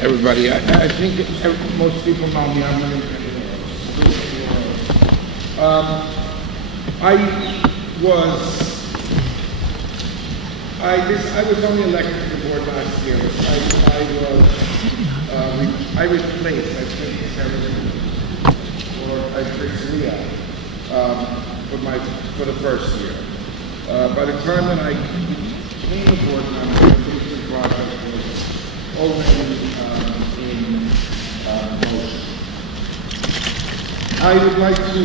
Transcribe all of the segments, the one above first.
everybody. I think most people know me. I'm an engineer. I was only elected to the board last year. I replaced, I think, I fixed Leah for the first year. By the time that I became a board member, the Kingston project was already in motion. I would like to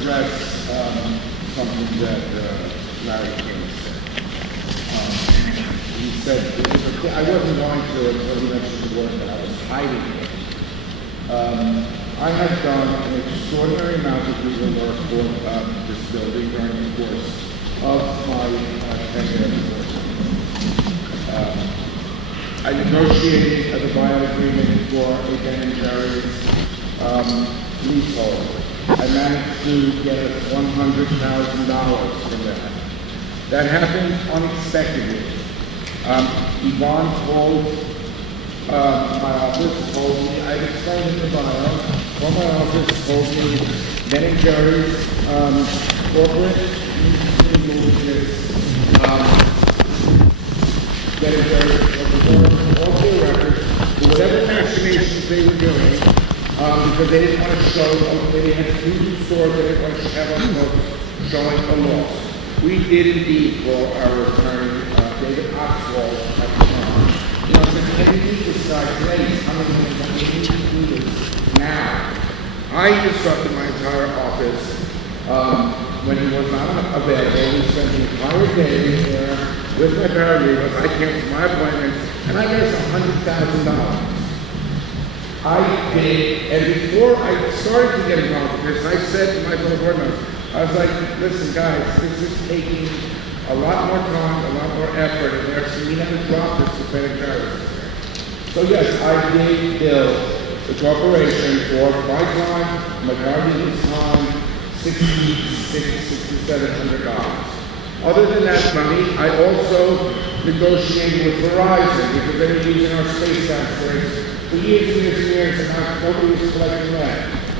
address something that Larry King said. He said, I wasn't going to until he mentioned the word that I was hiding it. I have done an extraordinary amount of legal work for this building during the course of my tenure as board member. I negotiated the buyout agreement for a Ben & Jerry's leasehold. I managed to get us $100,000 from that. That happened unexpectedly. Yvonne called my office, told me, I explained it to buyout, called my office, told me Ben & Jerry's corporate moved this Ben & Jerry's all their records for whatever machinations they were doing, because they didn't want to show, they had two stores they didn't want to have on the book showing a loss. We did indeed call our attorney, David Oxwald, at the time. You know, since anything this guy today is coming in and saying, to do this now. I disrupted my entire office when he was not available. We spent the entire day there with my paralegals. I came to my appointment, and I got us $100,000. I did, and before I started to get involved with this, I said to my fellow board members, I was like, listen guys, this is taking a lot more time, a lot more effort, and actually we never dropped this to Ben & Jerry's. So yes, I did bill the corporation for my time, my guardian's time, $6,700. Other than that money, I also negotiated with Verizon because they were using our space tax rates for years and years and years, and nobody was collecting that.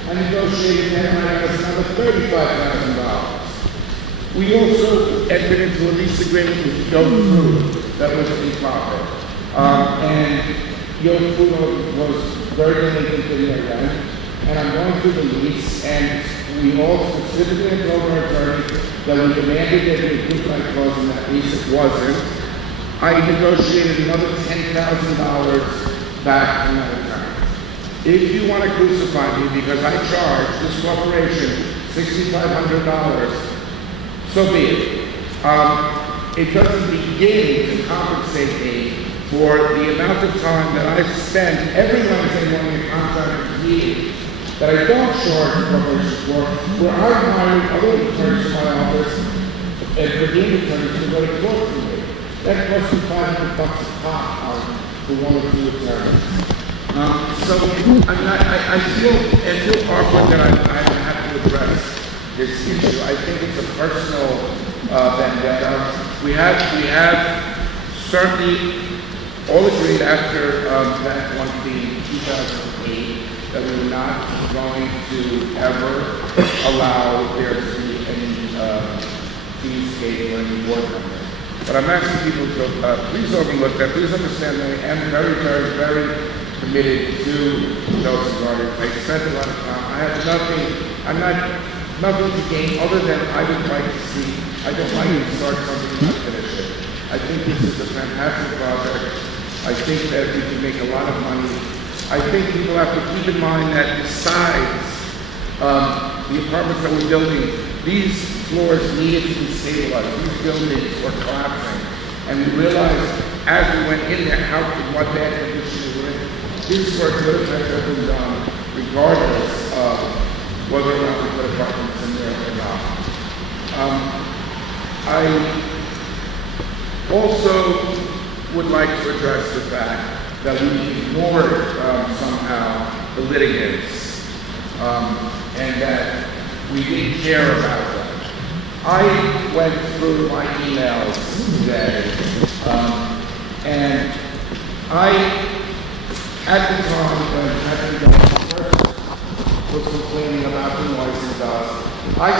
I negotiated that and I got us another $35,000. We also entered into a lease agreement with Yo Food that was improper. And Yo Food was very delinquent in their rent. And I'm going through the lease, and we all specifically told our attorney that we demanded that we put that clause in that lease. It wasn't. I negotiated another $10,000 back from that attorney. If you want to crucify me because I charge this corporation $6,500, so be it. It doesn't begin to compensate me for the amount of time that I've spent every Wednesday morning in contract meetings that I don't charge the corporation for, where I'm hiring other attorneys in my office and for the attorneys to go to court for me. That costs me $500 a pop for one or two attorneys. So I feel awkward that I have to address this issue. I think it's a personal vendetta. We have certainly all agreed after that one being 2008 that we were not going to ever allow there to be any fee schedule or any board member. But I'm asking people to please overlook that. Please understand that I am very, very, very committed to those gardens. I spent a lot of time. I have nothing to gain other than I would like to see. I don't like to start something and not finish it. I think this is a fantastic project. I think that we can make a lot of money. I think people have to keep in mind that besides the apartments that we're building, these floors needed to be stabilized. These buildings were collapsing. And we realized as we went in there what bad condition we were in. This work could have been done regardless of whether or not we put apartments in there or not. I also would like to address the fact that we ignored somehow the litigants and that we didn't care about them. I went through my emails today and I at the time when Anthony Johnson first was complaining about the noise and dust, I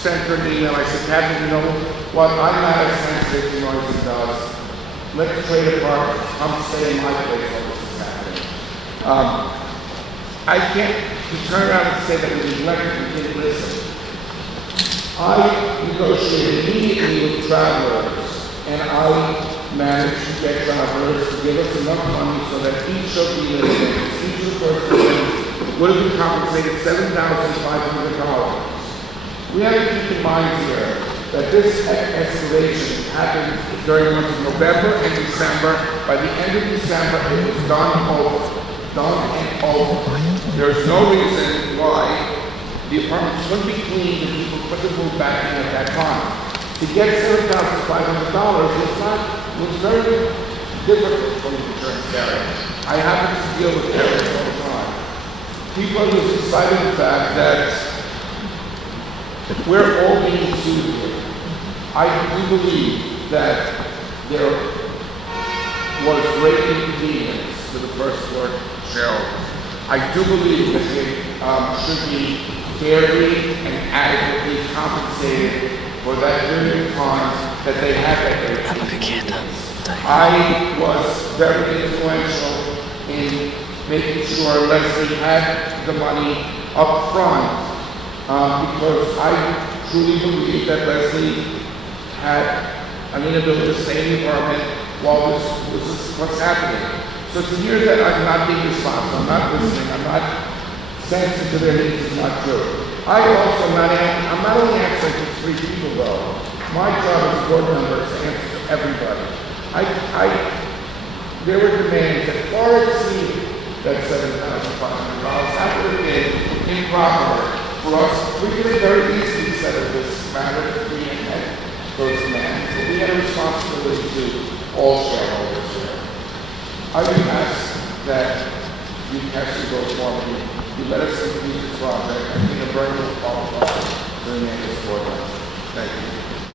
sent her an email. I said, Kathy, you know what? I'm not as sensitive to noise and dust. Let's trade apart. Come stay in my place while this is happening. I can't turn around and say that we neglected and didn't listen. I negotiated immediately with travelers, and I managed to get travelers to give us enough money so that each of the residents, each of the persons would have been compensated $7,500. We have to keep in mind here that this escalation happened during the months of November and December. By the end of December, it was done and over. There's no reason why the apartments couldn't be cleaned and people couldn't move back in at that time. To get $7,500 was very difficult for the insurance carrier. I happen to deal with carriers all the time. People are losing sight of the fact that we're all being sued here. I do believe that there was great inconvenience to the first floor shareholders. I do believe that they should be fairly and adequately compensated for that period of time that they had that inconvenience. I was very influential in making sure Leslie had the money up front because I truly believe that Leslie had an inability to stay in the apartment while this is what's happening. So to hear that I'm not being responsible, I'm not listening, I'm not sensitive to their needs is not true. I'm not only answering to 3 people though. My job as a board member is to answer to everybody. There were demands that far exceeded that $7,500. That would have been improper for us. We could have very easily settled this matter if we had those demands, but we had a responsibility to all shareholders here. I would ask that you cast your vote for me. You let us complete this project. I think a very good qualified to remain this board. Thank you.